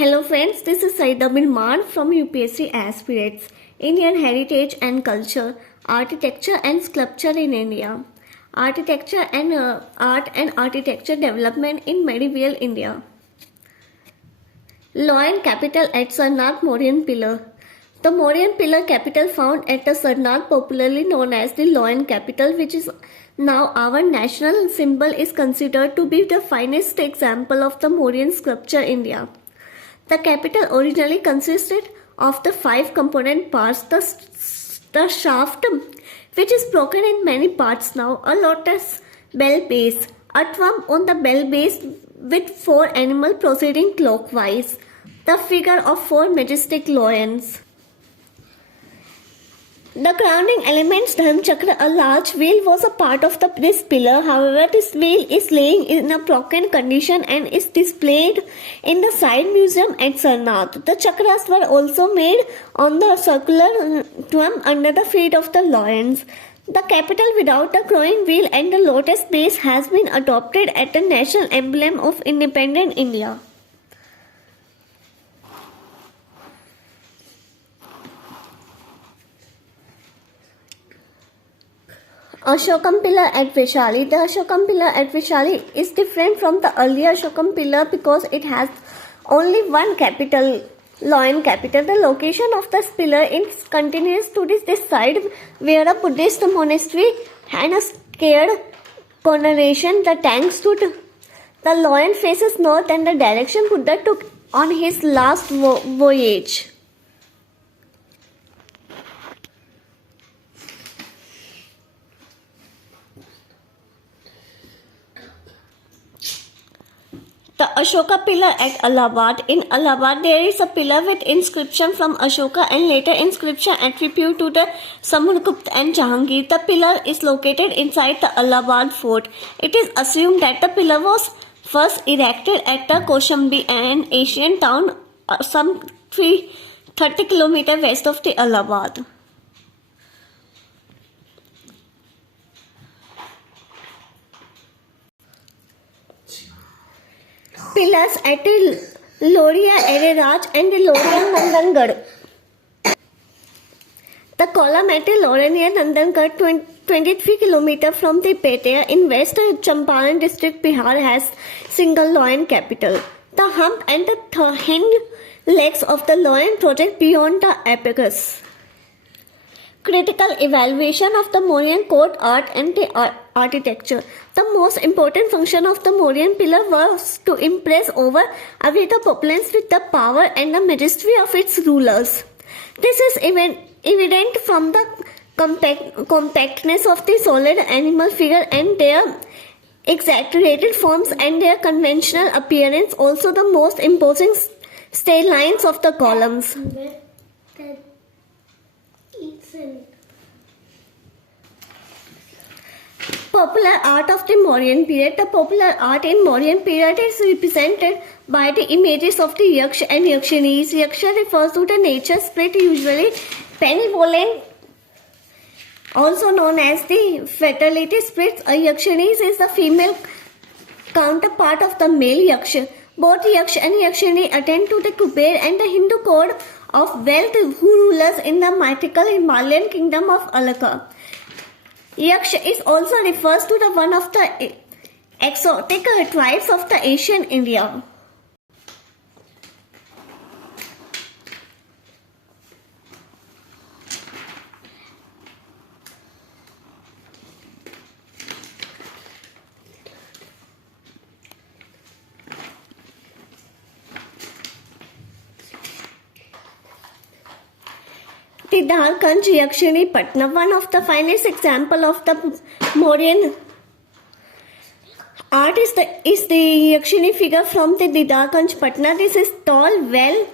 Hello friends, this is Saida Birman from UPSC Aspirates, Indian Heritage and Culture, Architecture and Sculpture in India, Architecture and Art and Architecture Development in Medieval India. Lion capital at Sarnath Mauryan Pillar. The Mauryan Pillar capital found at the Sarnath, popularly known as the Lion capital, which is now our national symbol, is considered to be the finest example of the Mauryan sculpture in India. The capital originally consisted of the 5 component parts: the shaft, which is broken in many parts now, a lotus bell base, a thumb on the bell base with 4 animals proceeding clockwise, the figure of 4 majestic lions. The crowning elements Dharmachakra, a large wheel, was a part of this pillar. However, this wheel is laying in a broken condition and is displayed in the side museum at Sarnath. The chakras were also made on the circular drum under the feet of the lions. The capital without the crowing wheel and the lotus base has been adopted as the national emblem of independent India. Ashokam Pillar at Vaishali. The Ashokam Pillar at Vaishali is different from the earlier Ashokam Pillar because it has only one capital, lion capital. The location of this pillar is continuous to this side where a Buddhist monastery and a scared coronation. The tank stood. The lion faces north and the direction Buddha took on his last voyage. The Ashoka Pillar at Allahabad. In Allahabad, there is a pillar with inscription from Ashoka and later inscription attributed to the Samarkand and Jahangir. The pillar is located inside the Allahabad fort. It is assumed that the pillar was first erected at the Kaushambi, an ancient town some 30 kilometers west of the Allahabad. Pillars at the Loria Ariraj and the Loria Nandangarh. The column at the Loria Nandangarh, 23 km from the Petia in West Champaran district, Bihar, has single lion capital. The hump and the hind legs of the lion project beyond the apex. Critical evaluation of the Mauryan court art and the architecture. The most important function of the Mauryan pillar was to impress away the populace with the power and the majesty of its rulers. This is evident from the compactness of the solid animal figure and their exaggerated forms and their conventional appearance. Also, the most imposing straight lines of the columns. Popular art of the Mauryan period. The popular art in Mauryan period is represented by the images of the Yaksh and Yakshinis. Yaksha refers to the nature spirit, usually benevolent, also known as the fertility spirits. A Yakshinis is the female counterpart of the male Yaksh. Both Yaksh and Yakshini attend to the Kuber and the Hindu god of wealth who rulers in the mythical Himalayan kingdom of Alaka. Yaksh is also refers to the one of the exotic tribes of the Asian India. The Dharkanj Yakshini Patna, one of the finest example of the Mauryan art is the Yakshini figure from the Dharkanj Patna. This is tall, well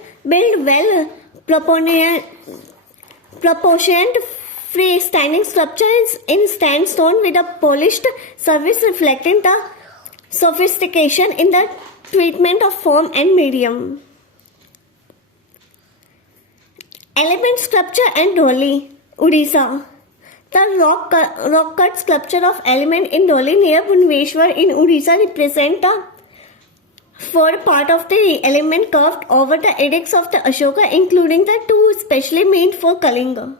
proportioned free-standing sculpture in sandstone with a polished surface reflecting the sophistication in the treatment of form and medium. Element sculpture and Dholi, Odisha. The rock cut sculpture of element in Dholi near Bhubaneswar in Odisha represent the Four part of the element carved over the edicts of the Ashoka, including the two specially made for Kalinga.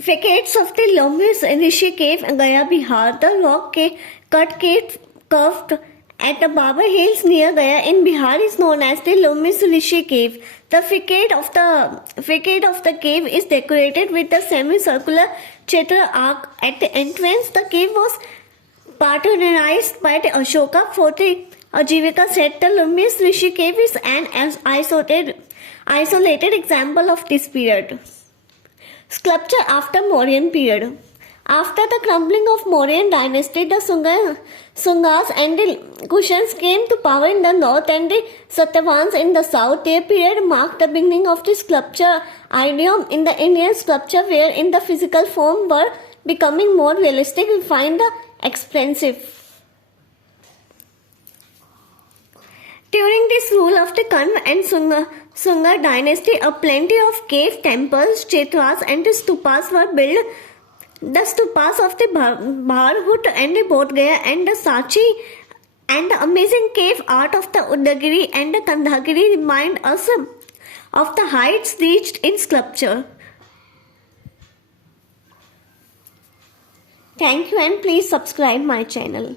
Facades of the Lomis Rishi Cave, Gaya, Bihar. The rock cut cave curved at the Baba Hills near Gaya in Bihar is known as the Lomis Rishi Cave. The facade of the cave is decorated with a semicircular chitra arc at the entrance. The cave was patronized by the Ashoka for the Ajivika said the Lomis Rishi Cave is an isolated example of this period. Sculpture after Mauryan period. After the crumbling of Mauryan dynasty, the Sungas and the Kushans came to power in the north and the Satyavahans in the south. Their period marked the beginning of the sculpture idiom in the Indian sculpture, where in the physical form were becoming more realistic, refined, expressive. During this rule of the Kanva and Sunga dynasty, a plenty of cave temples, chetras and stupas were built. The stupas of the Bharhut and the Bodh Gaya and the Sachi and the amazing cave art of the Udagiri and the Kandhagiri remind us of the heights reached in sculpture. Thank you and please subscribe my channel.